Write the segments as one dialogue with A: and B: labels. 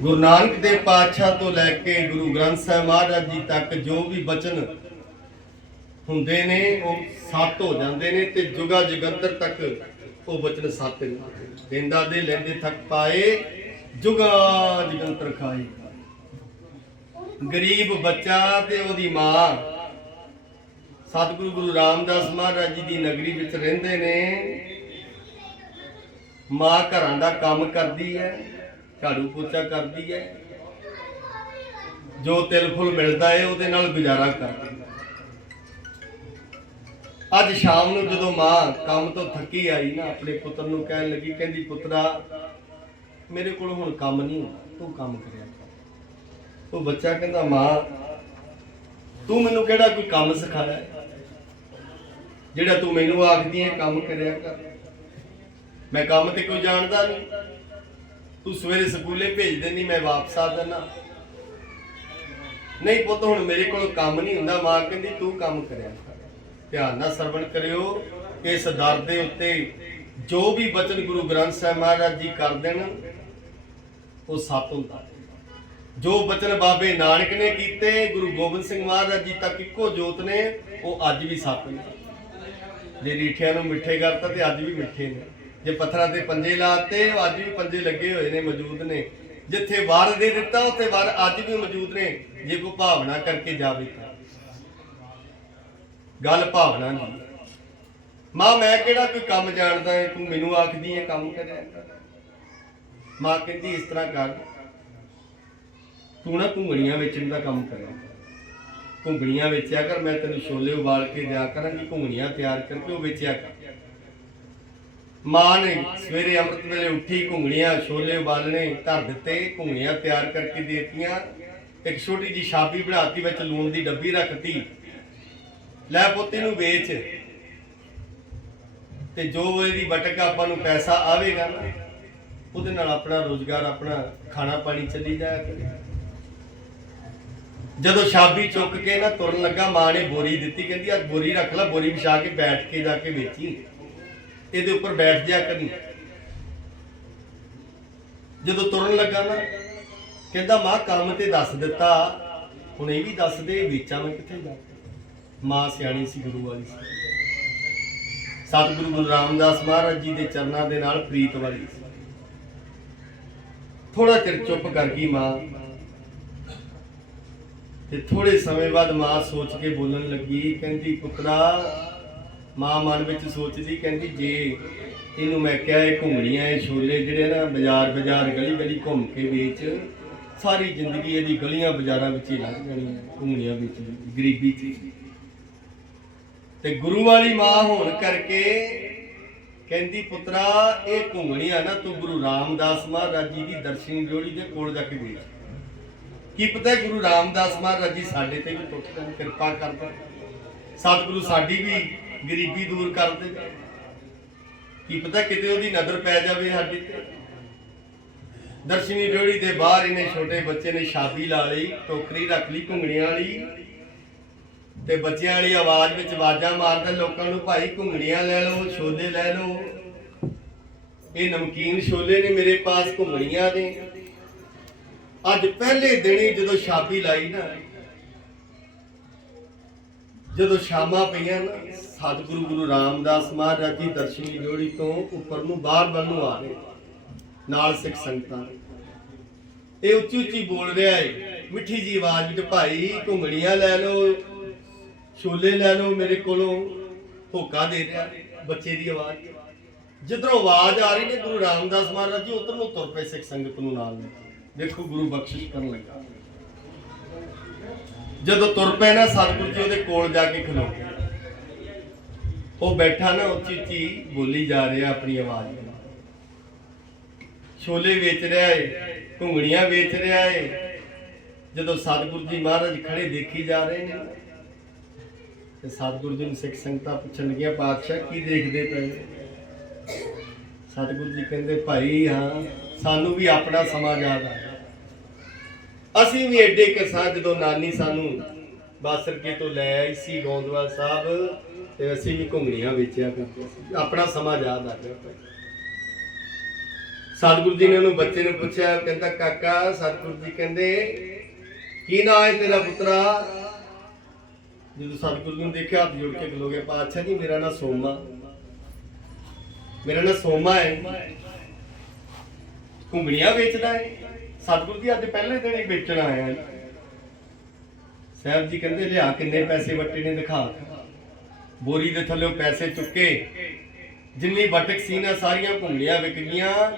A: ਗੁਰੂ ਨਾਨਕ ਦੇਵ ਪਾਤਸ਼ਾਹ ਤੋਂ ਲੈ ਕੇ ਗੁਰੂ ਗ੍ਰੰਥ ਸਾਹਿਬ ਮਹਾਰਾਜ ਜੀ ਤੱਕ ਜੋ ਵੀ ਬਚਨ ਹੁੰਦੇ ਨੇ, ਉਹ ਸੱਤ ਹੋ ਜਾਂਦੇ ਨੇ ਤੇ ਜੁਗਾ ਜਗੰਤਰ ਤੱਕ ਉਹ ਬਚਨ ਸੱਤ ਨੇ। ਦੇਂਦਾ ਦੇ ਲੈਂਦੇ ਥੱਕ ਪਾਏ, ਜੁਗਾ ਜਗੰਤਰ ਖਾਏ। ਗਰੀਬ ਬੱਚਾ ਤੇ ਉਹਦੀ ਮਾਂ। ਸਤਿਗੁਰੂ ਗੁਰੂ ਰਾਮਦਾਸ ਮਹਾਰਾਜ ਜੀ ਦੀ ਨਗਰੀ ਵਿੱਚ ਰਹਿੰਦੇ ਨੇ। ਮਾਂ ਘਰਾਂ ਦਾ ਕੰਮ ਕਰਦੀ ਹੈ, ਝਾੜੂ ਪੋਚਾ ਕਰਦੀ ਹੈ। ਜੋ ਤਿਲ ਫੁੱਲ ਮਿਲਦਾ ਹੈ, ਉਹਦੇ ਨਾਲ ਗੁਜ਼ਾਰਾ ਕਰਦੀ ਹੈ। ਅੱਜ ਸ਼ਾਮ ਨੂੰ ਜਦੋਂ ਮਾਂ ਕੰਮ ਤੋਂ ਥੱਕੀ ਆਈ ਨਾ, ਆਪਣੇ ਪੁੱਤਰ ਨੂੰ ਕਹਿਣ ਲੱਗੀ, ਕਹਿੰਦੀ, ਪੁੱਤਰਾ, ਮੇਰੇ ਕੋਲ ਹੁਣ ਕੰਮ ਨਹੀਂ ਤੂੰ ਕੰਮ ਕਰਿਆ ਕਰ। ਉਹ ਬੱਚਾ ਕਹਿੰਦਾ, ਮਾਂ, ਤੂੰ ਮੈਨੂੰ ਕਿਹੜਾ ਕੋਈ ਕੰਮ ਸਿਖਾਇਆ ਜਿਹੜਾ ਤੂੰ ਮੈਨੂੰ ਆਖਦੀ ਹੈ, ਕੰਮ ਕਰਿਆ ਕਰ? ਮੈਂ ਕੰਮ ਤੇ ਕੋਈ ਜਾਣਦਾ ਨਹੀਂ। ਤੂੰ ਸਵੇਰੇ ਸਕੂਲੇ ਭੇਜ ਦੇਣੀ ਮੈਂ ਵਾਪਸ ਆ ਜਾਣਾ ਨਹੀਂ ਪੁੱਤ, ਹੁਣ ਮੇਰੇ ਕੋਲ ਕੰਮ ਨਹੀਂ ਹੁੰਦਾ। ਮਾਂ ਕਹਿੰਦੀ, ਤੂੰ ਕੰਮ ਕਰਿਆ ਧਿਆਨ ਨਾਲ ਸਰਵਣ ਕਰਿਓ। ਇਸ ਦਰ ਦੇ ਉੱਤੇ ਜੋ ਵੀ ਬਚਨ ਗੁਰੂ ਗ੍ਰੰਥ ਸਾਹਿਬ ਮਹਾਰਾਜ ਜੀ ਕਰ ਦੇਣ, ਉਹ ਸੱਤ ਹੁੰਦਾ ਜੋ ਬਚਨ ਬਾਬੇ ਨਾਨਕ ਨੇ ਕੀਤੇ, ਗੁਰੂ ਗੋਬਿੰਦ ਸਿੰਘ ਮਹਾਰਾਜ ਜੀ ਤੱਕ ਇੱਕੋ ਜੋਤ ਨੇ, ਉਹ ਅੱਜ ਵੀ ਸੱਤ ਨੇ। ਜੇ ਰੀਠਿਆਂ ਨੂੰ ਮਿੱਠੇ ਕਰਤਾ ਤੇ ਅੱਜ ਵੀ ਮਿੱਠੇ ਨੇ। ਜੇ ਪੱਥਰਾਂ ਤੇ ਪੰਜੇ ਲਾਤੇ ਅੱਜ ਵੀ ਪੰਜੇ ਲੱਗੇ ਹੋਏ ਨੇ, ਮੌਜੂਦ ਨੇ। ਜਿੱਥੇ ਵਰ ਦੇ ਦਿੱਤਾ, ਉੱਥੇ ਵਰ ਅੱਜ ਵੀ ਮੌਜੂਦ ਨੇ, ਜੇ ਕੋਈ ਭਾਵਨਾ ਕਰਕੇ ਜਾਵੇ ਤਾਂ। ਗੱਲ ਭਾਵਨਾ ਦੀ। ਮਾਂ, ਮੈਂ ਕਿਹੜਾ ਕੋਈ ਕੰਮ ਜਾਣਦਾ ਹੈ ਤੂੰ ਮੈਨੂੰ ਆਖਦੀ ਹੈ ਕੰਮ ਕਰਿਆ ਕਰ। ਮਾਂ ਕਹਿੰਦੀ, ਇਸ ਤਰ੍ਹਾਂ ਕਰ। ਤੂੰ ਨਾ ਘੁੰਗਣੀਆਂ ਵੇਚਣ ਦਾ ਕੰਮ ਕਰਿਆ ਕਰ। ਘੁੰਗਣੀਆਂ ਵੇਚਿਆ ਕਰ, ਮੈਂ ਤੈਨੂੰ ਛੋਲੇ ਉਬਾਲ ਕੇ ਦਿਆ ਕਰਾਂਗੀ, ਘੁੰਗਣੀਆਂ ਤਿਆਰ ਕਰਕੇ ਉਹ ਵੇਚਿਆ ਕਰ। ਮਾਂ ਨੇ ਸਵੇਰੇ ਅੰਮ੍ਰਿਤ ਵੇਲੇ ਉੱਠੀ, ਘੁੰਗਣੀਆਂ, ਛੋਲੇ ਉਬਾਲਣੇ, ਧਰ ਦਿੱਤੇ, ਘੁੰਗਣੀਆਂ ਤਿਆਰ ਕਰਕੇ ਦੇਤੀਆਂ। ਇੱਕ ਛੋਟੀ ਜੀ ਛਾਬੀ ਬਣਾਤੀ, ਵਿੱਚ ਲੂਣ ਦੀ ਡੱਬੀ ਰੱਖਤੀ। ਲੈ ਪੁੱਤੇ ਨੂੰ ਵੇਚ। ਤੇ ਜੋ ਇਹਦੀ ਬਟਕ ਆਪਾਂ ਨੂੰ ਪੈਸਾ ਆਵੇਗਾ ਨਾ, ਉਹਦੇ ਨਾਲ ਆਪਣਾ ਰੋਜ਼ਗਾਰ, ਆਪਣਾ ਖਾਣਾ ਪਾਣੀ ਚੱਲੀ ਜਾਇਆ ਕਰੇ। ਜਦੋਂ ਛਾਬੀ ਚੁੱਕ ਕੇ ਨਾ ਤੁਰਨ ਲੱਗਾ, ਮਾਂ ਨੇ ਬੋਰੀ ਦਿੱਤੀ, ਕਹਿੰਦੀ ਅੱਜ ਬੋਰੀ ਰੱਖ ਲੈ, ਬੋਰੀ ਵਿਛਾ ਕੇ ਬੈਠ ਕੇ ਜਾ ਕੇ ਵੇਚੀ। ਇਹਦੇ ਉੱਪਰ ਬੈਠ ਜਾ ਕਰੀ। ਜਦੋਂ ਤੁਰਨ ਲੱਗਾ ਨਾ, ਕਹਿੰਦਾ, ਮਾਂ, ਕੰਮ ਤੇ ਦੱਸ ਦਿੱਤਾ। ਹੁਣ ਇਹ ਵੀ ਦੱਸ ਦੇ, ਵੇਚਾਂ ਮੈਂ ਕਿੱਥੇ ਜਾ ਮਾਂ ਸਿਆਣੀ ਸੀ, ਗੁਰੂ ਵਾਲੀ ਸੀ। ਸਤਿਗੁਰੂ ਗੁਰੂ ਰਾਮਦਾਸ ਮਹਾਰਾਜ ਜੀ ਦੇ ਚਰਨਾਂ ਦੇ ਨਾਲ ਪ੍ਰੀਤ ਵਾਲੀ ਸੀ। ਥੋੜਾ ਚਿਰ ਚੁੱਪ ਕਰ ਗਈ ਮਾਂ ਤੇ ਥੋੜੇ ਸਮੇਂ ਬਾਅਦ ਮਾਂ ਸੋਚ ਕੇ ਬੋਲਣ ਲੱਗੀ, ਕਹਿੰਦੀ, ਪੁੱਤਰਾ ਮਾਂ ਮਨ ਵਿੱਚ ਸੋਚਦੀ ਕਹਿੰਦੀ, ਜੇ ਇਹਨੂੰ ਮੈਂ ਕਿਹਾ ਇਹ ਘੁੰਮਣੀਆਂ ਇਹ ਛੋਲੇ ਜਿਹੜੇ ਨਾ ਬਾਜ਼ਾਰ ਬਾਜ਼ਾਰ, ਗਲੀ ਗਲੀ ਘੁੰਮ ਕੇ ਵੇਚ, ਸਾਰੀ ਜ਼ਿੰਦਗੀ ਇਹਦੀ ਗਲੀਆਂ ਬਾਜ਼ਾਰਾਂ ਵਿੱਚ ਹੀ ਲੰਘ ਜਾਣੀ ਹੈ ਵਿੱਚ, ਗਰੀਬੀ 'ਚ। ਤੇ ਗੁਰੂ ਵਾਲੀ ਮਾਂ ਹੋਣ ਕਰਕੇ ਕਹਿੰਦੀ, ਪੁੱਤਰਾ, ਇਹ ਘੁੰਮਣੀਆਂ ਨਾ, ਤੂੰ ਗੁਰੂ ਰਾਮਦਾਸ ਮਹਾਰਾਜ ਜੀ ਦੀ ਦਰਸ਼ਨ ਜੋੜੀ ਦੇ ਕੋਲ ਜਾ ਕੇ ਵੇਚ। ਕੀ ਪਤਾ ਗੁਰੂ ਰਾਮਦਾਸ ਮਹਾਰਾਜ ਜੀ ਸਾਡੇ ਤੇ ਵੀ ਟੁੱਟ ਕਰਨ ਕਿਰਪਾ ਕਰਦਾ ਸਤਿਗੁਰੂ ਸਾਡੀ ਵੀ ਗਰੀਬੀ ਦੂਰ ਕਰਦੇ ਕੀ ਪਤਾ ਕਿਤੇ ਉਹਦੀ ਨਜ਼ਰ ਪੈ ਜਾਵੇ ਸਾਡੀ। ਤੇ ਦਰਸ਼ਨੀ ਡਿਓੜੀ ਦੇ ਬਾਹਰ ਇਹਨੇ ਛੋਟੇ ਬੱਚੇ ਨੇ ਛਾਬੀ ਲਾ ਲਈ, ਟੋਕਰੀ ਰੱਖ ਲਈ ਘੁੰਗਣੀਆਂ ਵਾਲੀ। ਤੇ ਬੱਚਿਆਂ ਵਾਲੀ ਆਵਾਜ਼ ਵਿੱਚ ਆਵਾਜ਼ਾਂ ਮਾਰਦਾ ਲੋਕਾਂ ਨੂੰ, ਭਾਈ ਘੁੰਗਣੀਆਂ ਲੈ ਲਓ, ਛੋਲੇ ਲੈ ਲਓ। ਇਹ ਨਮਕੀਨ ਛੋਲੇ ਨੇ ਮੇਰੇ ਪਾਸ, ਘੁੰਗਣੀਆਂ ਨੇ। ਅੱਜ ਪਹਿਲੇ ਦਿਨ ਹੀ ਜਦੋਂ ਛਾਬੀ ਲਾਈ ਨਾ, ਜਦੋਂ ਸ਼ਾਮਾਂ ਪਈਆਂ ਨਾ ਸਤਿਗੁਰੂ ਗੁਰੂ ਰਾਮਦਾਸ ਮਹਾਰਾਜ ਜੀ ਦਰਸ਼ਨੀ ਜੋੜੀ ਤੋਂ ਉੱਪਰ ਨੂੰ ਬਾਹਰ ਵੱਲ ਨੂੰ ਆ ਰਹੇ। ਨਾਲ ਸਿੱਖ ਸੰਗਤਾਂ ਇਹ ਉੱਚੀ ਉੱਚੀ ਬੋਲ ਰਿਹਾ ਏ। ਮਿੱਠੀ ਜੀ ਆਵਾਜ਼ ਵਿੱਚ, ਭਾਈ, ਘੁੰਗਣੀਆਂ ਲੈ ਲਓ, ਛੋਲੇ ਲੈ ਲਓ ਮੇਰੇ ਕੋਲੋਂ। ਹੋਕਾ ਦੇ ਰਿਹਾ ਬੱਚੇ ਦੀ ਆਵਾਜ਼। ਜਿੱਧਰੋਂ ਆਵਾਜ਼ ਆ ਰਹੀ ਨੇ ਗੁਰੂ ਰਾਮਦਾਸ ਮਹਾਰਾਜ ਜੀ, ਉਧਰ ਨੂੰ ਤੁਰ ਪਏ ਸਿੱਖ ਸੰਗਤ ਨੂੰ ਨਾਲ ਦੇਖੋ ਗੁਰੂ ਬਖਸ਼ਿਸ਼ ਕਰਨ ਲੱਗਾ। ਜਦੋਂ ਤੁਰ ਪਏ ਨਾ, ਸਤਿਗੁਰੂ ਜੀ ਉਹਦੇ ਕੋਲ ਜਾ ਕੇ ਖਲੋ ਗਏ ਉਹ ਬੈਠਾ ਨਾ ਉੱਚੀ ਉੱਚੀ ਬੋਲੀ ਜਾ ਰਿਹਾ ਆਪਣੀ ਆਵਾਜ਼ ਛੋਲੇ ਵੇਚ ਰਿਹਾ ਏ, ਘੁੰਗਣੀਆਂ ਵੇਚ ਰਿਹਾ ਏ। ਜਦੋਂ ਸਤਿਗੁਰੂ ਜੀ ਮਹਾਰਾਜ ਖੜੇ ਦੇਖੀ ਜਾ ਰਹੇ ਨੇ, ਤੇ ਸਤਿਗੁਰੂ ਜੀ ਨੂੰ ਸਿੱਖ ਸੰਗਤਾਂ ਪੁੱਛਣ ਲੱਗੀਆਂ, ਪਾਤਸ਼ਾਹ, ਕੀ ਦੇਖਦੇ ਪਏ ਸਤਿਗੁਰੂ ਜੀ ਕਹਿੰਦੇ, ਭਾਈ, ਹਾਂ, ਸਾਨੂੰ ਵੀ ਆਪਣਾ ਸਮਾਂ ਯਾਦ ਆ ਅਸੀਂ ਵੀ ਐਡੇ ਕਿਸਾਂ ਜਦੋਂ ਨਾਨੀ ਸਾਨੂੰ ਬਾਸਰਕੇ ਤੋਂ ਲੈ ਆਈ ਸੀ, ਗੋਂਦਵਾਲ ਸਾਹਿਬ। ਤੇ ਅਸੀਂ ਵੀ ਘੁੰਗਣੀਆਂ ਵੇਚਿਆ ਕਰਦੇ ਸੀ। ਆਪਣਾ ਸਮਾਂ ਯਾਦ ਆ ਗਿਆ ਭਾਈ। ਸਤਿਗੁਰੂ ਜੀ ਨੇ ਉਹਨੂੰ ਬੱਚੇ ਨੂੰ ਪੁੱਛਿਆ, ਕਹਿੰਦਾ, ਕਾਕਾ, ਸਤਿਗੁਰੂ ਜੀ ਕਹਿੰਦੇ, ਕੀ ਨਾਂ ਹੈ ਤੇਰਾ ਪੁੱਤਰਾ? ਜਦੋਂ ਸਤਿਗੁਰੂ ਜੀ ਨੂੰ ਦੇਖਿਆ, ਹੱਥ ਜੋੜ ਕੇ ਖਲੋ ਗਿਆ ਪਾਤਸ਼ਾਹ ਜੀ, ਮੇਰਾ ਨਾਂ ਸੋਮਾ। ਮੇਰਾ ਨਾਂ ਸੋਮਾ ਹੈ। ਘੁੰਗਣੀਆਂ ਵੇਚਦਾ ਹੈ। ਸਤਿਗੁਰੂ ਜੀ, ਅੱਜ ਪਹਿਲੇ ਦਿਨ ਹੀ ਵੇਚਣ ਆਇਆ ਹੈ ਸਾਹਿਬ ਜੀ ਕਹਿੰਦੇ, ਲਿਆ ਕਿੰਨੇ ਪੈਸੇ, ਵੱਟੇ ਨੇ, ਦਿਖਾ। ਬੋਰੀ ਦੇ ਥੱਲੇੋਂ ਪੈਸੇ ਚੁੱਕੇ। ਜਿੰਨੀ ਵਟਕ ਸੀ ਨਾ ਸਾਰੀਆਂ ਘੁੰਗਣੀਆਂ ਵਿਕ ਗਈਆਂ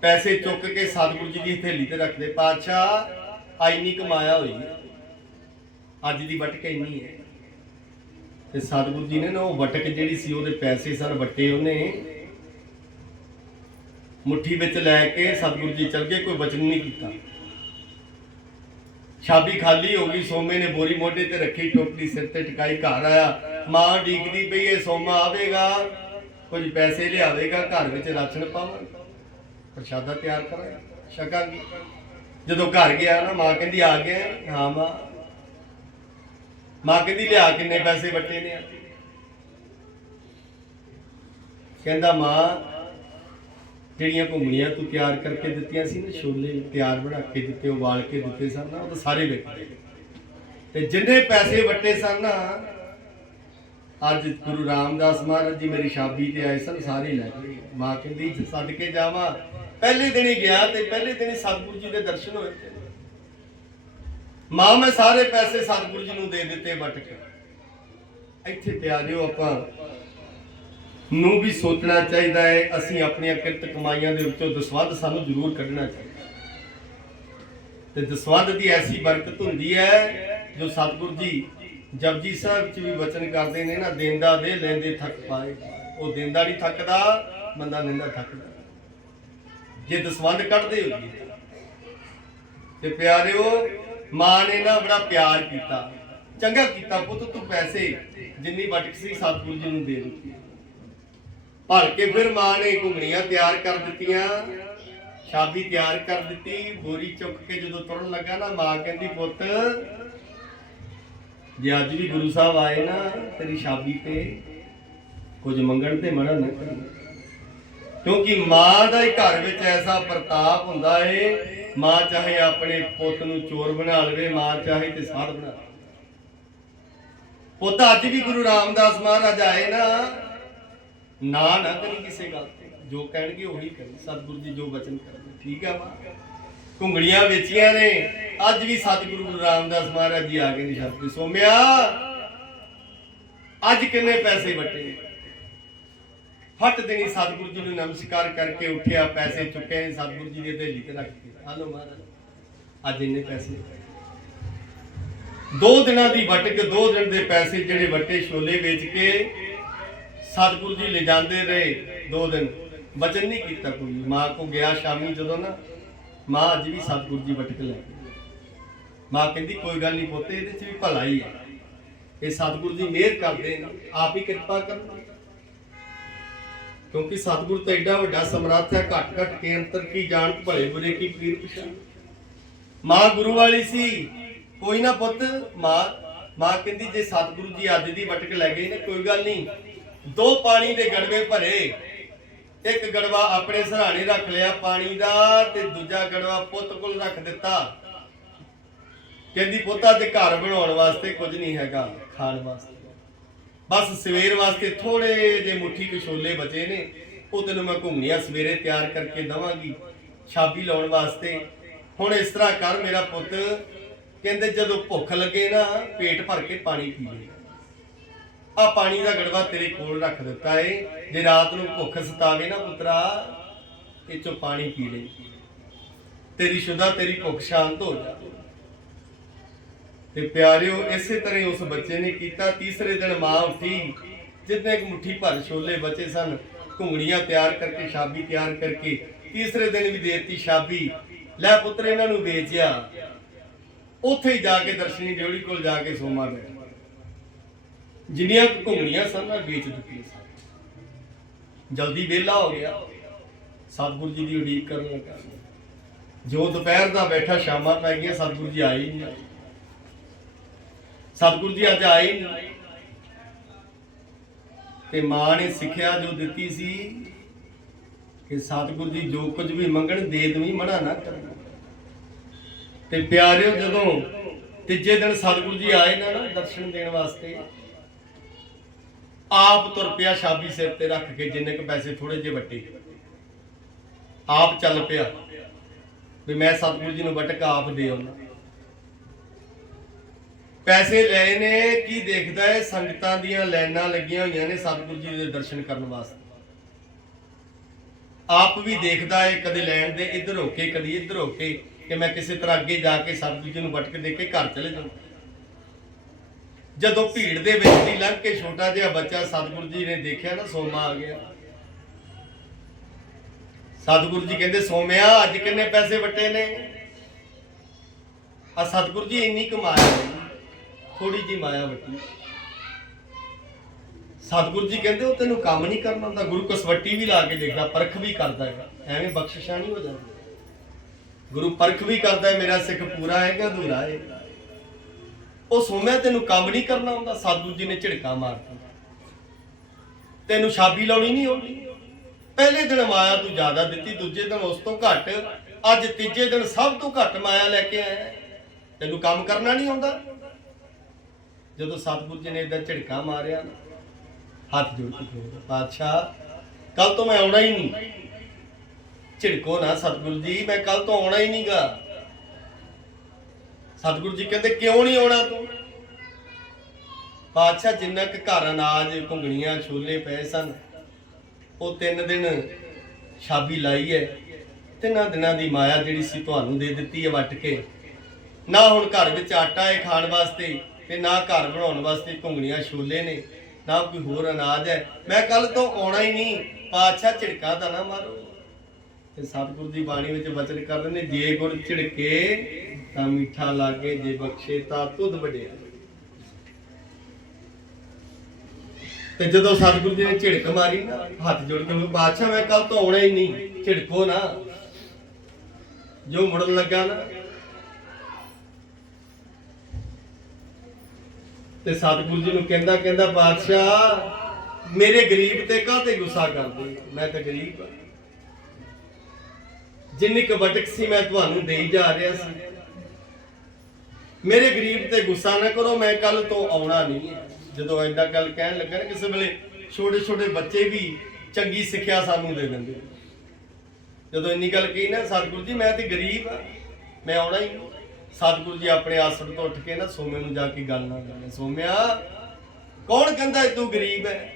A: ਪੈਸੇ ਚੁੱਕ ਕੇ ਸਤਿਗੁਰੂ ਜੀ ਦੀ ਹਥੇਲੀ ਤੇ ਰੱਖਦੇ। ਪਾਤਸ਼ਾਹ, ਆਈ ਨਹੀਂ ਕਮਾਇਆ ਹੋਈ। ਅੱਜ ਦੀ ਵਟਕ ਇੰਨੀ ਹੈ। ਤੇ ਸਤਿਗੁਰੂ ਜੀ ਨੇ ਨਾ ਉਹ ਵਟਕ ਜਿਹੜੀ ਸੀ, ਉਹਦੇ ਪੈਸੇ ਸਨ, ਵੱਟੇ ਉਹਨੇ। ਮੁੱਠੀ ਵਿੱਚ ਲੈ ਕੇ ਸਤਿਗੁਰੂ ਜੀ ਚਲ ਗਏ, ਕੋਈ ਬਚਨ ਨਹੀਂ ਕੀਤਾ। ਛਾਬੀ ਖਾਲੀ ਹੋ ਗਈ, ਸੋਮੇ ਨੇ ਬੋਰੀ ਮੋਢੇ ਤੇ ਰੱਖੀ ਟੋਪਲੀ ਸਿਰ ਤੇ ਟਿਕਾਈ, ਘਰ ਆਇਆ। ਮਾਂ ਡੀਕਦੀ ਪਈ ਇਹ ਸੋਮਾ ਆਵੇਗਾ, ਕੁਝ ਪੈਸੇ ਲਿਆਵੇਗਾ, ਘਰ ਵਿੱਚ ਰਾਸ਼ਨ ਪਾਵਾਂਗੇ। ਪ੍ਰਸ਼ਾਦਾ ਤਿਆਰ ਕਰਾਂਗੇ, ਛਕਾਂਗੇ। ਜਦੋਂ ਘਰ ਗਿਆ ਨਾ, ਮਾਂ ਕਹਿੰਦੀ, ਆ ਗਿਆ। ਹਾਂ, ਮਾਂ। ਮਾਂ ਕਹਿੰਦੀ, ਲਿਆ ਕਿੰਨੇ ਪੈਸੇ ਵੱਟੇ ਨੇ? ਕਹਿੰਦਾ, ਮਾਂ, ਜਿਹੜੀਆਂ ਘੁੰਮਣੀਆਂ ਤੂੰ ਤਿਆਰ ਕਰਕੇ ਦਿੱਤੀਆਂ ਸੀ ਨਾ, ਛੋਲੇ ਤਿਆਰ ਬਣਾ ਕੇ ਦਿੱਤੇ, ਉਬਾਲ ਕੇ ਦਿੱਤੇ ਸਨ ਨਾ, ਉਹ ਤਾਂ ਸਾਰੇ ਵਿਕ ਤੇ ਜਿੰਨੇ ਪੈਸੇ ਵੱਟੇ ਸਨ ਨਾ ਅੱਜ ਗੁਰੂ ਰਾਮਦਾਸ ਮਹਾਰਾਜ ਜੀ ਮੇਰੀ ਸ਼ਾਬੀ ਤੇ ਆਏ ਸਨ, ਸਾਰੇ ਲੈ ਮਾਂ ਕਹਿੰਦੀ ਜੇ ਕੇ ਜਾਵਾਂ। ਪਹਿਲੇ ਦਿਨ ਹੀ ਗਿਆ ਤੇ ਪਹਿਲੇ ਦਿਨ ਹੀ ਸਤਿਗੁਰੂ ਜੀ ਦੇ ਦਰਸ਼ਨ ਹੋਏ। ਮਾਂ, ਮੈਂ ਸਾਰੇ ਪੈਸੇ ਸਤਿਗੁਰੂ ਜੀ ਨੂੰ ਦੇ ਦਿੱਤੇ ਵਟ ਕੇ। ਇੱਥੇ ਪਿਆਰਿਓ ਆਪਾਂ। ਨੂੰ ਵੀ ਸੋਚਣਾ ਚਾਹੀਦਾ ਹੈ ਅਸੀਂ ਆਪਣੀਆਂ ਕਿਰਤ ਕਮਾਈਆਂ ਦੇ ਵਿੱਚੋਂ ਦਸਵੰਧ ਸਾਨੂੰ ਜ਼ਰੂਰ ਕੱਢਣਾ ਚਾਹੀਦਾ। ਤੇ ਦਸਵੰਧ ਦੀ ਐਸੀ ਬਰਕਤ ਹੁੰਦੀ ਹੈ ਜੋ ਸਤਿਗੁਰੂ ਜੀ ਜਪਜੀ ਸਾਹਿਬ ਵਿੱਚ ਵੀ ਵਚਨ ਕਰਦੇ ਨੇ ਨਾ, ਦੇਂਦਾ ਦੇ, ਲੈਂਦੇ ਥੱਕ ਪਾਏ। ਉਹ ਦੇਂਦਾ ਨਹੀਂ ਥੱਕਦਾ, ਬੰਦਾ ਲੈਂਦਾ ਥੱਕਦਾ। ਜੇ ਦਸਵੰਧ ਕੱਢਦੇ ਹੋਈਏ ਤੇ ਪਿਆਰਿਓ, ਮਾਂ ਨੇ ਨਾ ਬੜਾ ਪਿਆਰ ਕੀਤਾ। ਚੰਗਾ ਕੀਤਾ ਪੁੱਤ, ਤੂੰ ਪੈਸੇ ਜਿੰਨੀ ਵਟਕ ਸੀ ਸਤਿਗੁਰੂ ਜੀ ਨੂੰ ਦੇ ਦਿੱਤੀ। ਭਲ ਕੇ ਫਿਰ ਮਾਂ ਨੇ ਘੁੰਗਣੀਆਂ ਤਿਆਰ ਕਰ ਦਿੱਤੀਆਂ। ਸ਼ਾਦੀ ਤਿਆਰ ਕਰ ਦਿੱਤੀ। ਬੋਰੀ ਚੁੱਕ ਕੇ ਜਦੋਂ ਤੁਰਨ ਲੱਗਾ ਨਾ, ਮਾਂ ਕਹਿੰਦੀ, ਪੁੱਤ ਜੇ ਅੱਜ ਵੀ ਗੁਰੂ ਸਾਹਿਬ ਆਏ ਨਾ, ਤੇਰੀ ਸ਼ਾਦੀ ਤੇ ਕੁਝ ਮੰਗਣ ਤੇ ਮਨਾ ਨਾ ਕਰੀ ਕਿਉਂਕਿ ਮਾਂ ਦਾ ਹੀ ਘਰ ਵਿੱਚ ਐਸਾ ਪ੍ਰਤਾਪ ਹੁੰਦਾ ਏ, ਮਾਂ ਚਾਹੇ ਆਪਣੇ ਪੁੱਤ ਨੂੰ ਚੋਰ ਬਣਾ ਲਵੇ, ਮਾਂ ਚਾਹੇ ਤੇ ਸਾਧ ਬਣਾ ਲਵੇ। ਪੁੱਤ ਅੱਜ ਵੀ ਗੁਰੂ ਰਾਮਦਾਸ ਮਹਾਰਾਜ ਆਏ ਨਾ ਨਾ ਨਾ ਕਰੀ ਕਿਸੇ ਗੱਲ ਤੇ। ਜੋ ਕਹਿਣਗੇ ਉਹੀ ਕਰੀ। ਸਤਿਗੁਰੂ ਜੀ ਜੋ ਵਚਨ ਕਰਦੇ, ਠੀਕ ਆ ਮਾਂ? ਘੁੰਗੜੀਆਂ ਵੇਚੀਆਂ ਨੇ। ਅੱਜ ਵੀ ਸਤਿਗੁਰੂ ਗੁਰੂ ਰਾਮਦਾਸ ਮਹਾਰਾਜ ਜੀ ਆ ਕੇ ਨਿਸ਼ਾਨ ਤੇ। ਸੋਮਿਆ, ਅੱਜ ਕਿੰਨੇ ਪੈਸੇ ਵਟੇ ਨੇ? ਫਟ ਦੇਣੀ ਸਤਿਗੁਰੂ ਜੀ ਨੂੰ ਨਮਸਕਾਰ ਕਰਕੇ ਉੱਠਿਆ, ਪੈਸੇ ਚੁੱਕੇ ਸਤਿਗੁਰੂ ਜੀ ਦੇ ਢੇਲੀ ਤੇ ਰੱਖ ਕੇ। ਹਲੋ ਮਹਾਰਾਜ, ਅੱਜ ਇੰਨੇ ਪੈਸੇ। ਦੋ ਦਿਨਾਂ ਦੀ ਵਟ ਕੇ, ਦੋ ਦਿਨ ਦੇ ਪੈਸੇ ਜਿਹੜੇ ਵਟੇ ਛੋਲੇ ਵੇਚ ਕੇ ਸਤਿਗੁਰੂ ਜੀ ਲੈ ਰਹੇ ਦੋ ਦਿਨ। ਬਚਨ ਨਹੀਂ ਕੀਤਾ ਕੋਈ। ਮਾਂ ਕੋ ਗਿਆ ਸ਼ਾਮੀ ਜਦੋਂ ਨਾ ਮਾਂ ਅੱਜ ਵੀ ਸਤਿਗੁਰੂ ਜੀ ਵਟਕ ਲੈ ਮਾਂ ਕਹਿੰਦੀ, ਕੋਈ ਗੱਲ ਨਹੀਂ ਪੋਤੇ, ਇਹਦੇ ਚ ਵੀ ਭਲਾਈ ਹੈ ਇਹ ਸਤਿਗੁਰੂ ਜੀ ਮਿਹਰ ਕਰਦੇ ਆਪ ਹੀ ਕਿਰਪਾ ਕਰਨ। ਕਿਉਂਕਿ ਸਤਿਗੁਰੂ ਤਾਂ ਐਡਾ ਵੱਡਾ ਸਮਰੱਥ ਹੈ ਘਟ ਘਟ ਕੇ ਅੰਤਰ ਕੀ ਜਾਣ, ਭਲੇ ਬੁਰੇ ਕੀ ਪੀਰ ਪਛਾਣ। ਮਾਂ ਗੁਰੂ ਵਾਲੀ ਸੀ। ਕੋਈ ਨਾ ਪੁੱਤ, ਮਾਂ ਮਾਂ ਕਹਿੰਦੀ, ਜੇ ਸਤਿਗੁਰੂ ਜੀ ਅੱਜ ਦੀ ਵਟਕ ਲੈ ਗਏ ਨੇ, ਕੋਈ ਗੱਲ ਨਹੀਂ। ਦੋ ਪਾਣੀ ਦੇ ਗੜਵੇ ਭਰੇ। ਇੱਕ ਗੜਵਾ ਆਪਣੇ ਸਰਾਣੇ ਰੱਖ ਲਿਆ ਪਾਣੀ ਦਾ ਤੇ ਦੂਜਾ ਗੜਵਾ ਪੁੱਤ ਕੋਲ ਰੱਖ ਦਿੱਤਾ। ਕਹਿੰਦੀ, ਪੁੱਤਾ ਤੇ ਘਰ ਬਣਾਉਣ ਵਾਸਤੇ ਕੁਝ ਨਹੀਂ ਹੈਗਾ, ਖਾਣ ਵਾਸਤੇ। ਬਸ ਸਵੇਰ ਵਾਸਤੇ ਥੋੜੇ ਜੇ ਮੁੱਠੀ ਕਛੋਲੇ ਬਚੇ ਨੇ। ਉਹ ਤੈਨੂੰ ਮੈਂ ਘੁੰਮਣੀਆਂ ਸਵੇਰੇ ਤਿਆਰ ਕਰਕੇ ਦਵਾਂਗੀ, ਛਾਬੀ ਲਾਉਣ ਵਾਸਤੇ। ਹੁਣ ਇਸ ਤਰ੍ਹਾਂ ਕਰ ਮੇਰਾ ਪੁੱਤ। ਕਹਿੰਦੇ, ਜਦੋਂ ਭੁੱਖ ਲੱਗੇ ਨਾ, ਪੇਟ ਭਰ ਕੇ ਪਾਣੀ ਪੀ ਲੈ। ਆ ਪਾਣੀ ਦਾ ਗੜਵਾ ਤੇਰੇ ਕੋਲ ਰੱਖ ਦਿੱਤਾ ਏ। ਜੇ ਰਾਤ ਨੂੰ ਭੁੱਖ ਸਤਾਵੇ ਨਾ ਪੁੱਤਰਾ ਇਹ ਚੋਂ ਪਾਣੀ ਪੀ ਲੈ। ਤੇਰੀ ਸ਼ੁਦਾ, ਤੇਰੀ ਭੁੱਖ ਸ਼ਾਂਤ ਹੋ ਜਾਵੇ ਤੇ ਪਿਆਰਿਓ, ਇਸੇ ਤਰ੍ਹਾਂ ਉਸ ਬੱਚੇ ਨੇ ਕੀਤਾ। ਤੀਸਰੇ ਦਿਨ ਮਾਂ ਉੱਠੀ। ਜਿੱਦਾਂ ਇੱਕ ਮੁਠੀ ਭਰ ਛੋਲੇ ਬਚੇ ਸਨ ਘੁੰਗੜੀਆਂ ਤਿਆਰ ਕਰਕੇ, ਸ਼ਾਬੀ ਤਿਆਰ ਕਰਕੇ, ਤੀਸਰੇ ਦਿਨ ਵੀ ਦੇਤੀ ਸ਼ਾਬੀ। ਲੈ ਪੁੱਤਰ, ਇਹਨਾਂ ਨੂੰ ਵੇਚਿਆ ਉੱਥੇ ਹੀ ਜਾ ਕੇ ਦਰਸ਼ਨੀ ਡਿਉੜੀ ਕੋਲ ਜਾ ਕੇ ਸੋਮਾ ਬੈਠਾ। ਜਿੰਨੀਆਂ ਕੁ ਘੁੰਗਣੀਆਂ ਸਨ ਨਾ ਵੇਚ ਦਿੱਤੀਆਂ ਸਨ। ਜਲਦੀ ਵਿਹਲਾ ਹੋ ਗਿਆ। ਸਤਿਗੁਰੂ ਜੀ ਦੀ ਉਡੀਕ ਕਰਨ ਲੱਗਾ। ਜੋ ਦੁਪਹਿਰ ਦਾ ਬੈਠਾ, ਸ਼ਾਮਾਂ ਪੈ ਗਈਆਂ, ਸਤਿਗੁਰੂ ਜੀ ਆਏ ਨਹੀਂ। ਸਤਿਗੁਰੂ ਜੀ ਅੱਜ ਆਏ ਨਹੀਂ। ਤੇ ਮਾਂ ਨੇ ਸਿੱਖਿਆ ਜੋ ਦਿੱਤੀ ਸੀ ਕਿ ਸਤਿਗੁਰੂ ਜੀ ਜੋ ਕੁਝ ਵੀ ਮੰਗਣ, ਦੇ ਦਵੀਂ ਮਨਾ ਨਾ ਕਰਨਾ। ਤੇ ਪਿਆਰਿਓ, ਜਦੋਂ ਤੀਜੇ ਦਿਨ ਸਤਿਗੁਰੂ ਜੀ ਆਏ ਨਾ ਦਰਸ਼ਨ ਦੇਣ ਵਾਸਤੇ ਆਪ ਤੁਰ ਪਿਆ ਸ਼ਾਬੀ ਸਿਰ ਤੇ ਰੱਖ ਕੇ, ਜਿੰਨੇ ਕ ਪੈਸੇ ਥੋੜੇ ਜਿਹੇ ਵੱਟੇ। ਆਪ ਚੱਲ ਪਿਆ। ਵੀ ਮੈਂ ਸਤਿਗੁਰੂ ਜੀ ਨੂੰ ਵਟਕ ਆਪ ਦੇ ਆਉਣਾ ਪੈਸੇ ਲਏ ਨੇ, ਕੀ ਦੇਖਦਾ ਹੈ ਸੰਗਤਾਂ ਦੀਆਂ ਲਾਈਨਾਂ ਲੱਗੀਆਂ ਹੋਈਆਂ ਨੇ ਸਤਿਗੁਰੂ ਜੀ ਦੇ ਦਰਸ਼ਨ ਕਰਨ ਵਾਸਤੇ। ਆਪ ਵੀ ਦੇਖਦਾ ਹੈ ਕਦੇ ਲੈਣ ਦੇ, ਇੱਧਰ ਹੋ ਕੇ, ਕਦੀ ਇੱਧਰ ਹੋ ਕੇ, ਕਿ ਮੈਂ ਕਿਸੇ ਤਰ੍ਹਾਂ ਅੱਗੇ ਜਾ ਕੇ ਸਤਿਗੁਰੂ ਜੀ ਨੂੰ ਵਟਕ ਦੇ ਕੇ ਘਰ ਚਲੇ ਜਾਵਾਂ ਜਦੋਂ ਭੀੜ ਦੇ ਵਿੱਚ ਦੀ ਲੰਘ ਕੇ ਛੋਟਾ ਜਿਹਾ ਬੱਚਾ ਸਤਿਗੁਰੂ ਜੀ ਨੇ ਦੇਖਿਆ ਨਾ, ਸੋਮਾ ਆ ਗਿਆ। ਸਤਿਗੁਰੂ ਜੀ ਕਹਿੰਦੇ, ਸੋਮਿਆ, ਅੱਜ ਕਿੰਨੇ ਪੈਸੇ ਵਟੇ ਨੇ? ਆ ਸਤਿਗੁਰੂ ਜੀ ਇੰਨੀ ਕਮਾਇਆ ਥੋੜੀ ਜੀ ਮਾਇਆ ਵਟੀ। ਸਤਿਗੁਰੂ ਜੀ ਕਹਿੰਦੇ, ਉਹ ਤੈਨੂੰ ਕੰਮ ਨਹੀਂ ਕਰਨਾ ਹੁੰਦਾ ਗੁਰੂ ਕਸਵੱਟੀ ਵੀ ਲਾ ਕੇ ਦੇਖਦਾ ਪਰਖ ਵੀ ਕਰਦਾ ਹੈ ਐਵੇਂ ਬਖਸ਼ਿਸ਼ਾਂ ਨਹੀਂ ਹੋ ਜਾਂਦੀ ਗੁਰੂ ਪਰਖ ਵੀ ਕਰਦਾ ਹੈ, ਮੇਰਾ ਸਿੱਖ ਪੂਰਾ ਹੈ ਕਿ ਅਧੂਰਾ ਹੈ ਉਹ ਸੋਮਿਆ ਤੈਨੂੰ ਕੰਮ ਨਹੀਂ ਕਰਨਾ ਹੁੰਦਾ ਸਤਿਗੁਰੂ ਜੀ ਨੇ ਝਿੜਕਾ ਮਾਰਤਾ ਤੈਨੂੰ ਛਾਬੀ ਲਾਉਣੀ ਨਹੀਂ ਆਉਂਦੀ। ਪਹਿਲੇ ਦਿਨ ਮਾਇਆ ਤੂੰ ਜ਼ਿਆਦਾ ਦਿੱਤੀ, ਦੂਜੇ ਦਿਨ ਉਸ ਤੋਂ ਘੱਟ। ਅੱਜ ਤੀਜੇ ਦਿਨ ਸਭ ਤੋਂ ਘੱਟ ਮਾਇਆ ਲੈ ਕੇ ਆਇਆ। ਤੈਨੂੰ ਕੰਮ ਕਰਨਾ ਨਹੀਂ ਆਉਂਦਾ। ਜਦੋਂ ਸਤਿਗੁਰੂ ਜੀ ਨੇ ਇਦਾਂ ਝਿੜਕਾ ਮਾਰਿਆ ਹੱਥ ਜੋੜ ਕੇ ਪਾਤਸ਼ਾਹ ਕੱਲ ਤੋਂ ਮੈਂ ਆਉਣਾ ਹੀ ਨਹੀਂ। ਝਿੜਕੋ ਨਾ ਸਤਿਗੁਰੂ ਜੀ, ਮੈਂ ਕੱਲ ਤੋਂ ਆਉਣਾ ਹੀ ਨਹੀਂਗਾ ਸਤਿਗੁਰੂ ਜੀ ਕਹਿੰਦੇ, ਕਿਉਂ ਨਹੀਂ ਆਉਣਾ ਤੂੰ? ਪਾਤਸ਼ਾਹ ਜਿੰਨਾ ਕੁ ਘਰ ਅਨਾਜ, ਘੁੰਗਣੀਆਂ, ਛੋਲੇ ਪਏ ਸਨ, ਉਹ ਤਿੰਨ ਦਿਨ ਛਾਬੀ ਲਾਈ ਹੈ। ਤਿੰਨਾਂ ਦਿਨਾਂ ਦੀ ਮਾਇਆ ਜਿਹੜੀ ਸੀ ਤੁਹਾਨੂੰ ਦੇ ਦਿੱਤੀ ਹੈ ਵਟ ਕੇ। ਨਾ ਹੁਣ ਘਰ ਵਿੱਚ ਆਟਾ ਹੈ ਖਾਣ ਵਾਸਤੇ ਤੇ ਨਾ ਘਰ ਬਣਾਉਣ ਵਾਸਤੇ ਘੁੰਗਣੀਆਂ, ਛੋਲੇ ਨੇ, ਨਾ ਕੋਈ ਹੋਰ ਅਨਾਜ ਹੈ। ਮੈਂ ਕੱਲ ਤੋਂ ਆਉਣਾ ਹੀ ਨਹੀਂ। ਪਾਤਸ਼ਾਹ ਝਿੜਕਾ ਦਾ ਨਾ ਮਾਰੋ। ਤੇ ਸਤਿਗੁਰੂ ਦੀ ਬਾਣੀ ਵਿੱਚ ਬਚਨ ਕਰਦੇ ਨੇ, ਜੇ ਗੁਰ ਝਿੜਕੇ ਤਾਂ ਮਿੱਠਾ ਲਾਗੇ ਜੇ ਬਖਸ਼ੇ ਤਾਂ ਤੁਧ ਵਡਿਆ। ਤੇ ਜਦੋਂ ਸਤਿਗੁਰੂ ਜੀ ਨੇ ਝਿੜਕ ਮਾਰੀ ਨਾ, ਹੱਥ ਜੋੜ ਕੇ ਉਹ ਬਾਦਸ਼ਾਹ, ਮੈਂ ਕੱਲ ਤੋਂ ਆਉਣਾ ਹੀ ਨਹੀਂ, ਝਿੜਕੋ ਨਾ। ਜੋ ਮੁੜਨ ਲੱਗਾ ਨਾ। ਤੇ ਸਤਿਗੁਰੂ ਜੀ ਨੂੰ ਕਹਿੰਦਾ ਕਹਿੰਦਾ, ਬਾਦਸ਼ਾਹ, ਮੇਰੇ ਗਰੀਬ ਤੇ ਕਾਹਤੇ ਗੁੱਸਾ ਕਰਦੇ? ਮੈਂ ਤਾਂ ਗਰੀਬ ਆ ਜਿੰਨੀ ਕੁ ਸੀ, ਮੈਂ ਤੁਹਾਨੂੰ ਦੇਈ ਜਾ ਰਿਹਾ ਸੀ। ਮੇਰੇ ਗਰੀਬ ਤੇ ਗੁੱਸਾ ਨਾ ਕਰੋ, ਮੈਂ ਕੱਲ ਤੋਂ ਆਉਣਾ ਨਹੀਂ ਹੈ। ਜਦੋਂ ਐਂਦਾ ਗੱਲ ਕਹਿਣ ਲੱਗਾ ਨਾ, ਕਿਸੇ ਵੇਲੇ ਛੋਟੇ ਛੋਟੇ ਬੱਚੇ ਵੀ ਚੰਗੀ ਸਿੱਖਿਆ ਸਾਨੂੰ ਦੇ ਦਿੰਦੇ। ਜਦੋਂ ਇੰਨੀ ਗੱਲ ਕਹੀ ਨਾ, ਸਤਿਗੁਰੂ ਜੀ, ਮੈਂ ਤੇ ਗਰੀਬ ਆ ਮੈਂ ਆਉਣਾ ਹੀ ਸਤਿਗੁਰੂ ਜੀ ਆਪਣੇ ਆਸਣ ਤੋਂ ਉੱਠ ਕੇ ਨਾ ਸੋਮੇ ਨੂੰ ਜਾ ਕੇ ਗੱਲ ਨਾ ਕਰਨੇ ਸੋਮਿਆ, ਕੌਣ ਕਹਿੰਦਾ ਤੂੰ ਗਰੀਬ ਹੈ?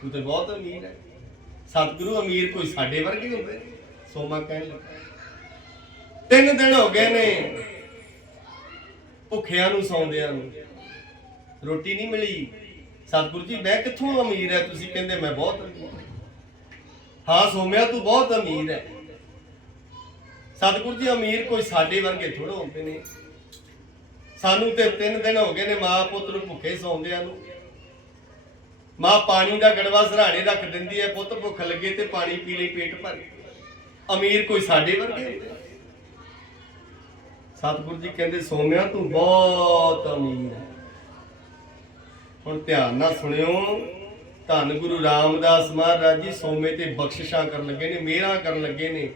A: ਤੂੰ ਤੇ ਬਹੁਤ ਅਮੀਰ ਹੈ। ਸਤਿਗੁਰੂ ਅਮੀਰ ਕੋਈ ਸਾਡੇ ਵਰਗੇ ਹੁੰਦੇ ਸੋਮਾ ਕਹਿਣ ਲੱਗਾ। ਤਿੰਨ ਦਿਨ ਹੋ ਗਏ ਨੇ ਭੁੱਖਿਆਂ ਨੂੰ ਸੌਂਦਿਆਂ ਨੂੰ। ਰੋਟੀ ਨਹੀਂ ਮਿਲੀ। ਸਤਿਗੁਰੂ ਜੀ, ਮੈਂ ਕਿੱਥੋਂ ਅਮੀਰ ਹੈ? ਤੁਸੀਂ ਕਹਿੰਦੇ ਮੈਂ ਬਹੁਤ ਅਮੀਰ ਹਾਂ। ਸੋਮਿਆ, ਤੂੰ ਬਹੁਤ ਅਮੀਰ ਹੈ। ਸਤਿਗੁਰੂ ਜੀ, ਅਮੀਰ ਕੋਈ ਸਾਡੇ ਵਰਗੇ ਥੋੜਾ ਹੁੰਦੇ ਨੇ। ਸਾਨੂੰ ਤੇ ਤਿੰਨ ਦਿਨ ਹੋ ਗਏ ਨੇ ਮਾਂ ਪੁੱਤ ਨੂੰ ਭੁੱਖੇ ਸੌਂਦਿਆਂ ਨੂੰ। ਮਾਂ ਪਾਣੀ ਦਾ ਗੜਵਾ ਸਰਾਣੇ ਰੱਖ ਦਿੰਦੀ ਹੈ, ਪੁੱਤ ਭੁੱਖ ਲੱਗੇ ਤੇ ਪਾਣੀ ਪੀ ਲਈ ਪੇਟ ਭਰ। ਅਮੀਰ ਕੋਈ ਸਾਡੇ ਵਰਗੇ ਹੁੰਦੇ ਸਤਿਗੁਰੂ ਜੀ ਕਹਿੰਦੇ ਸੋਮਿਆ ਤੂੰ ਬਹੁਤ ਅਮੀਰ ਹੈ। ਹੁਣ ਧਿਆਨ ਨਾਲ ਸੁਣਿਓ ਧੰਨ ਗੁਰੂ ਰਾਮਦਾਸ ਮਹਾਰਾਜ ਜੀ ਸੋਮੇ ਤੇ ਬਖਸ਼ਿਸ਼ਾਂ ਕਰਨ ਲੱਗੇ ਨੇ ਮਿਹਰਾਂ ਕਰਨ ਲੱਗੇ ਨੇ।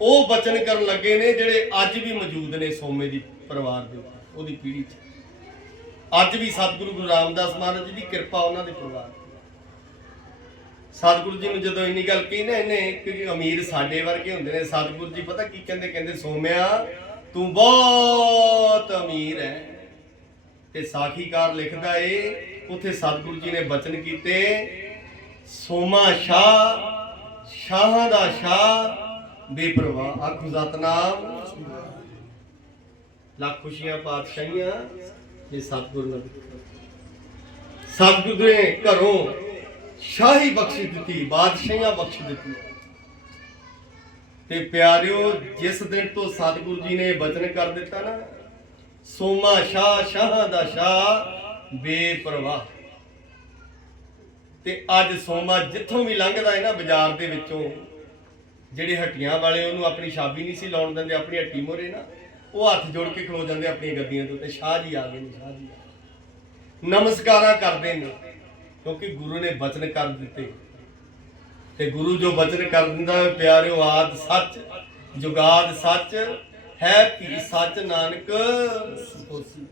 A: ਉਹ ਬਚਨ ਕਰਨ ਲੱਗੇ ਨੇ ਜਿਹੜੇ ਅੱਜ ਵੀ ਮੌਜੂਦ ਨੇ ਸੋਮੇ ਦੀ ਪਰਿਵਾਰ ਦੇ ਉੱਤੇ, ਉਹਦੀ ਪੀੜ੍ਹੀ 'ਚ। ਅੱਜ ਵੀ ਸਤਿਗੁਰੂ ਗੁਰੂ ਰਾਮਦਾਸ ਮਹਾਰਾਜ ਜੀ ਦੀ ਕਿਰਪਾ ਉਹਨਾਂ ਦੇ ਪਰਿਵਾਰ ਤੇ। ਸਤਿਗੁਰੂ ਜੀ ਨੂੰ ਜਦੋਂ ਇੰਨੀ ਗੱਲ ਕਹੀ ਨਾ ਇਹਨੇ ਕਿ ਅਮੀਰ ਸਾਡੇ ਵਰਗੇ ਹੁੰਦੇ ਨੇ ਸਤਿਗੁਰੂ ਜੀ ਪਤਾ ਕੀ ਕਹਿੰਦੇ ਕਹਿੰਦੇ ਸੋਮਿਆ ਤੂੰ ਬਹੁਤ ਅਮੀਰ ਹੈ। ਤੇ ਸਾਖੀਕਾਰ ਲਿਖਦਾ ਏ, ਉਥੇ ਸਤਿਗੁਰੂ ਜੀ ਨੇ ਬਚਨ ਕੀਤੇ, ਸੋਮਾ ਸ਼ਾਹ, ਸ਼ਾਹਾਂ ਦਾ ਸ਼ਾਹ, ਬੇਪਰਵਾਹ, ਆਖੂ ਸਤਨਾਮ ਲੱਖ ਖੁਸ਼ੀਆਂ ਪਾਤਸ਼ਾਹੀਆਂ, ਇਹ ਸਤਿਗੁਰੂ ਨੇ ਸਤਿਗੁਰੂ ਨੇ ਘਰੋਂ ਸ਼ਾਹੀ ਬਖਸ਼ ਦਿੱਤੀ, ਬਾਦਸ਼ਾਹੀਆਂ ਬਖਸ਼ ਦਿੱਤੀ ਤੇ ਪਿਆਰਿਓ, ਜਿਸ ਦਿਨ ਤੋਂ ਸਤਿਗੁਰੂ ਜੀ ਨੇ ਬਚਨ ਕਰ ਦਿੱਤਾ ਨਾ, ਸੋਮਾ ਸ਼ਾਹ ਸ਼ਾਹ ਦਾ ਸ਼ਾਹ, ਬੇਪਰਵਾਹ। ਤੇ ਅੱਜ ਸੋਮਾ ਜਿੱਥੋਂ ਵੀ ਲੰਘਦਾ ਹੈ ਨਾ ਬਾਜ਼ਾਰ ਦੇ ਵਿੱਚੋਂ, ਜਿਹੜੇ ਹੱਟੀਆਂ ਵਾਲੇ, ਉਹਨੂੰ ਆਪਣੀ ਸ਼ਾਬੀ ਨਹੀਂ ਸੀ ਲਾਉਣ ਦਿੰਦੇ, ਆਪਣੀ ਹੱਟੀ ਮੋਰੇ ਨਾ, ਉਹ ਹੱਥ ਜੋੜ ਕੇ ਖਲੋ ਜਾਂਦੇ ਆਪਣੀਆਂ ਗੱਦੀਆਂ ਦੇ ਉੱਤੇ, ਸ਼ਾਹ ਜੀ ਆ ਗਏ ਨੇ, ਸ਼ਾਹ ਜੀ ਨਮਸਕਾਰਾਂ ਕਰਦੇ ਨੇ, ਕਿਉਂਕਿ ਗੁਰੂ ਨੇ ਬਚਨ ਕਰ ਦਿੱਤੇ। ਤੇ ਗੁਰੂ ਜੋ ਬਚਨ ਕਰ ਦਿੰਦਾ ਹੈ, ਪਿਆਰਿਓ ਆਦ ਸੱਚ ਜੁਗਾਦ ਸੱਚ ਹੈ ਭੀ ਸੱਚ ਨਾਨਕ ਹੋਸੀ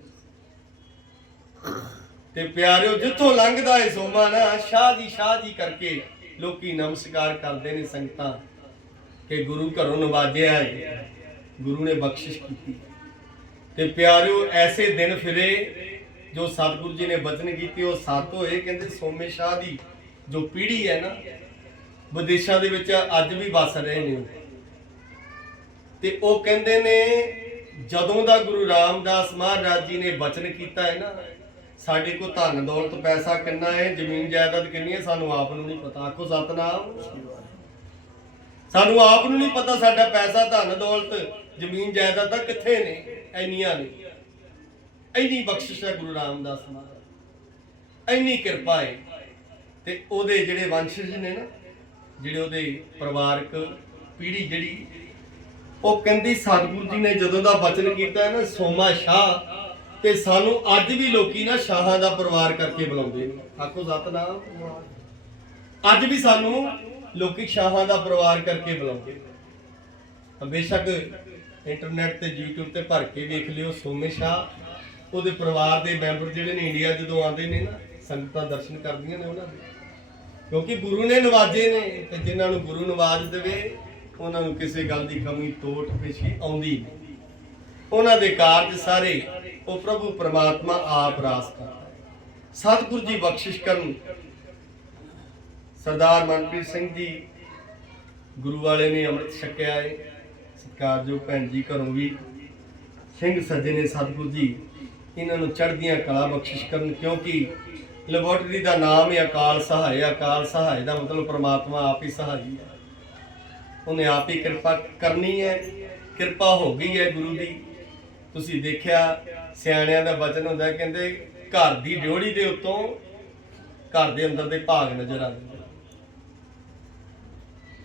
A: ਤੇ ਪਿਆਰਿਓ ਜਿੱਥੋਂ ਲੰਘਦਾ ਏ ਸੋਮਾ ਨਾ ਸ਼ਾਹ ਜੀ ਸ਼ਾਹ ਜੀ ਕਰਕੇ ਲੋਕੀ ਨਮਸਕਾਰ ਕਰਦੇ ਨੇ ਸੰਗਤਾਂ। ਕਿ ਗੁਰੂ ਘਰੋਂ ਨਵਾਜਿਆ ਹੈ ਗੁਰੂ ਨੇ ਬਖਸ਼ਿਸ਼ ਕੀਤੀ। ਤੇ ਪਿਆਰਿਓ ਐਸੇ ਦਿਨ ਫਿਰੇ ਜੋ ਸਤਿਗੁਰੂ ਜੀ ਨੇ ਬਚਨ ਕੀਤੇ ਉਹ ਸੱਤ ਹੋਏ ਕਹਿੰਦੇ ਸੋਮੇ ਸ਼ਾਹ ਦੀ ਜੋ ਪੀੜ੍ਹੀ ਹੈ ਨਾ ਵਿਦੇਸ਼ਾਂ ਦੇ ਵਿੱਚ ਅੱਜ ਵੀ ਵੱਸ ਰਹੇ ਨੇ। ਤੇ ਉਹ ਕਹਿੰਦੇ ਨੇ, ਜਦੋਂ ਦਾ ਗੁਰੂ ਰਾਮਦਾਸ ਮਹਾਰਾਜ ਜੀ ਨੇ ਬਚਨ ਕੀਤਾ ਹੈ ਨਾ, ਸਾਡੇ ਕੋਲ ਧਨ, ਦੌਲਤ, ਪੈਸਾ ਕਿੰਨਾ ਹੈ, ਜ਼ਮੀਨ, ਜਾਇਦਾਦ ਕਿੰਨੀ ਹੈ, ਸਾਨੂੰ ਆਪ ਨੂੰ ਨਹੀਂ ਪਤਾ। ਆਖੋ, ਸਤਨਾਮ। ਸਾਨੂੰ ਆਪ ਨੂੰ ਨਹੀਂ ਪਤਾ ਸਾਡਾ ਪੈਸਾ, ਧਨ, ਦੌਲਤ, ਜ਼ਮੀਨ, ਜਾਇਦਾਦ ਤਾਂ ਕਿੱਥੇ ਨੇ? ਐਨੀਆਂ ਨੇ। ਐਨੀ ਬਖਸ਼ਿਸ਼ ਹੈ ਗੁਰੂ ਰਾਮਦਾਸ ਮਹਾਰਾਜ ਐਨੀ ਕਿਰਪਾ ਹੈ। ਤੇ ਉਹਦੇ ਜਿਹੜੇ ਵੰਸ਼ਜ ਨੇ ਨਾ ਜਿਹੜੇ ਉਹਦੇ ਪਰਿਵਾਰਕ ਪੀੜ੍ਹੀ ਜਿਹੜੀ ਉਹ ਕਹਿੰਦੀ ਸਤਿਗੁਰੂ ਜੀ ਨੇ ਜਦੋਂ ਦਾ ਬਚਨ ਕੀਤਾ ਨਾ ਸੋਮਾ ਸ਼ਾਹ, ਤੇ ਸਾਨੂੰ ਅੱਜ ਵੀ ਲੋਕੀ ਨਾ ਸ਼ਾਹਾਂ ਦਾ ਪਰਿਵਾਰ ਕਰਕੇ ਬੁਲਾਉਂਦੇ ਨੇ। ਆਖੋ ਸਤਨਾਮ। ਅੱਜ ਵੀ ਸਾਨੂੰ ਲੋਕੀ ਸ਼ਾਹਾਂ ਦਾ ਪਰਿਵਾਰ ਕਰਕੇ ਬੁਲਾਉਂਦੇ ਨੇ। ਬੇਸ਼ੱਕ ਇੰਟਰਨੈਟ ਤੇ YouTube ਤੇ ਭਰ ਕੇ ਵੇਖ ਲਿਓ ਸੋਮੇ ਸ਼ਾਹ। ਉਹਦੇ ਪਰਿਵਾਰ ਦੇ ਮੈਂਬਰ ਜਿਹੜੇ ਨੇ ਇੰਡੀਆ ਜਦੋਂ ਆਉਂਦੇ ਨੇ ਨਾ, ਸੰਗਤਾਂ ਦਰਸ਼ਨ ਕਰਦੀਆਂ ਨੇ ਉਹਨਾਂ ਦੇ। ਕਿਉਂਕਿ ਗੁਰੂ ਨੇ ਨਵਾਜੇ ਨੇ ਤੇ ਜਿਨ੍ਹਾਂ ਨੂੰ ਗੁਰੂ ਨਵਾਜ ਦੇਵੇ, ਉਹਨਾਂ ਨੂੰ ਕਿਸੇ ਗੱਲ ਦੀ ਕਮੀ, ਤੋਟ, ਪੇਸ਼ੀ ਆਉਂਦੀ ਨਹੀਂ। ਉਹਨਾਂ ਦੇ ਕਾਰਜ ਸਾਰੇ ਉਹ ਪ੍ਰਭੂ ਪਰਮਾਤਮਾ ਆਪ ਰਾਸ ਕਰਦਾ ਹੈ। ਸਤਿਗੁਰੂ ਜੀ ਬਖਸ਼ਿਸ਼ ਕਰਨ ਸਰਦਾਰ ਮਨਪ੍ਰੀਤ ਸਿੰਘ ਜੀ, ਗੁਰੂ ਵਾਲੇ ਨੇ ਅੰਮ੍ਰਿਤ ਛਕਿਆ ਹੈ ਸਤਿਕਾਰਯੋਗ ਭੈਣ ਜੀ ਘਰੋਂ ਵੀ ਸਿੰਘ ਸੱਜੇ ਨੇ ਸਤਿਗੁਰੂ ਜੀ, ਇਹਨਾਂ ਨੂੰ ਚੜ੍ਹਦੀਆਂ ਕਲਾ ਬਖਸ਼ਿਸ਼ ਕਰਨ ਕਿਉਂਕਿ ਲੈਬੋਰਟਰੀ ਦਾ ਨਾਮ ਹੈ ਅਕਾਲ ਸਹਾਇ ਅਕਾਲ ਸਹਾਇ ਦਾ ਮਤਲਬ ਪ੍ਰਮਾਤਮਾ ਆਪ ਹੀ ਸਹਾਈ ਹੈ। ਉਹਨੇ ਆਪ ਹੀ ਕਿਰਪਾ ਕਰਨੀ ਹੈ, ਕਿਰਪਾ ਹੋ ਗਈ ਹੈ ਗੁਰੂ ਦੀ। ਤੁਸੀਂ ਦੇਖਿਆ ਸਿਆਣਿਆਂ ਦਾ ਬਚਨ ਹੁੰਦਾ ਕਹਿੰਦੇ ਘਰ ਦੀ ਡਿਉੜੀ ਦੇ ਉੱਤੋਂ ਘਰ ਦੇ ਅੰਦਰ ਦੇ ਭਾਗ ਨਜ਼ਰ ਆਉਂਦੇ ਨੇ।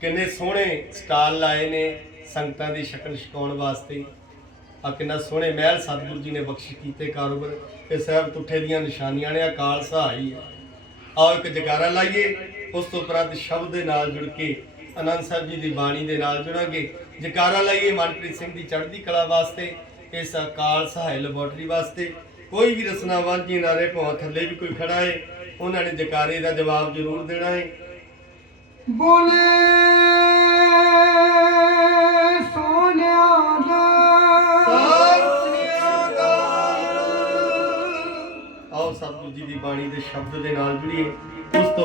A: ਕਿੰਨੇ ਸੋਹਣੇ ਸਟਾਲ ਲਾਏ ਨੇ ਸੰਗਤਾਂ ਦੀ ਸ਼ਕਲ ਛਕਾਉਣ ਵਾਸਤੇ। ਆ ਕਿੰਨਾ ਸੋਹਣੇ ਮਹਿਲ ਸਤਿਗੁਰੂ ਜੀ ਨੇ ਬਖਸ਼ਿਸ਼ ਕੀਤੇ ਕਾਰੋਬਾਰ। ਇਹ ਸਹਿਬ ਤੁੱਠੇ ਦੀਆਂ ਨਿਸ਼ਾਨੀਆਂ ਨੇ ਅਕਾਲ ਸਹਾਈ ਹੈ ਆਓ ਇੱਕ ਜਗਾਰਾ ਲਾਈਏ, ਉਸ ਤੋਂ ਉਪਰੰਤ ਸ਼ਬਦ ਦੇ ਨਾਲ ਜੁੜ ਕੇ ਆਨੰਦ ਸਾਹਿਬ ਜੀ ਦੀ ਬਾਣੀ ਦੇ ਨਾਲ ਜੁੜਾਂਗੇ। ਜਗਾਰਾ ਲਾਈਏ ਮਨਪ੍ਰੀਤ ਸਿੰਘ ਦੀ ਚੜ੍ਹਦੀ ਕਲਾ ਵਾਸਤੇ, ਇਸ ਅਕਾਲ ਸਹਾਇ ਲੈਬੋਰਟਰੀ ਵਾਸਤੇ। ਕੋਈ ਵੀ ਰਸਨਾ ਵਾਂਝੀ ਨਾ ਰਹੇ ਥੱਲੇ ਵੀ ਕੋਈ ਖੜਾ ਹੈ ਉਹਨਾਂ ਨੇ ਜਕਾਰੇ ਦਾ ਜਵਾਬ ਜ਼ਰੂਰ ਦੇਣਾ ਏ।
B: ਬੋਲੇ
A: ਦੀ ਬਾਣੀ ਦੇ ਸ਼ਬਦ ਦੇ ਨਾਲ ਜੁੜੀਏ। ਉਸ ਤੋਂ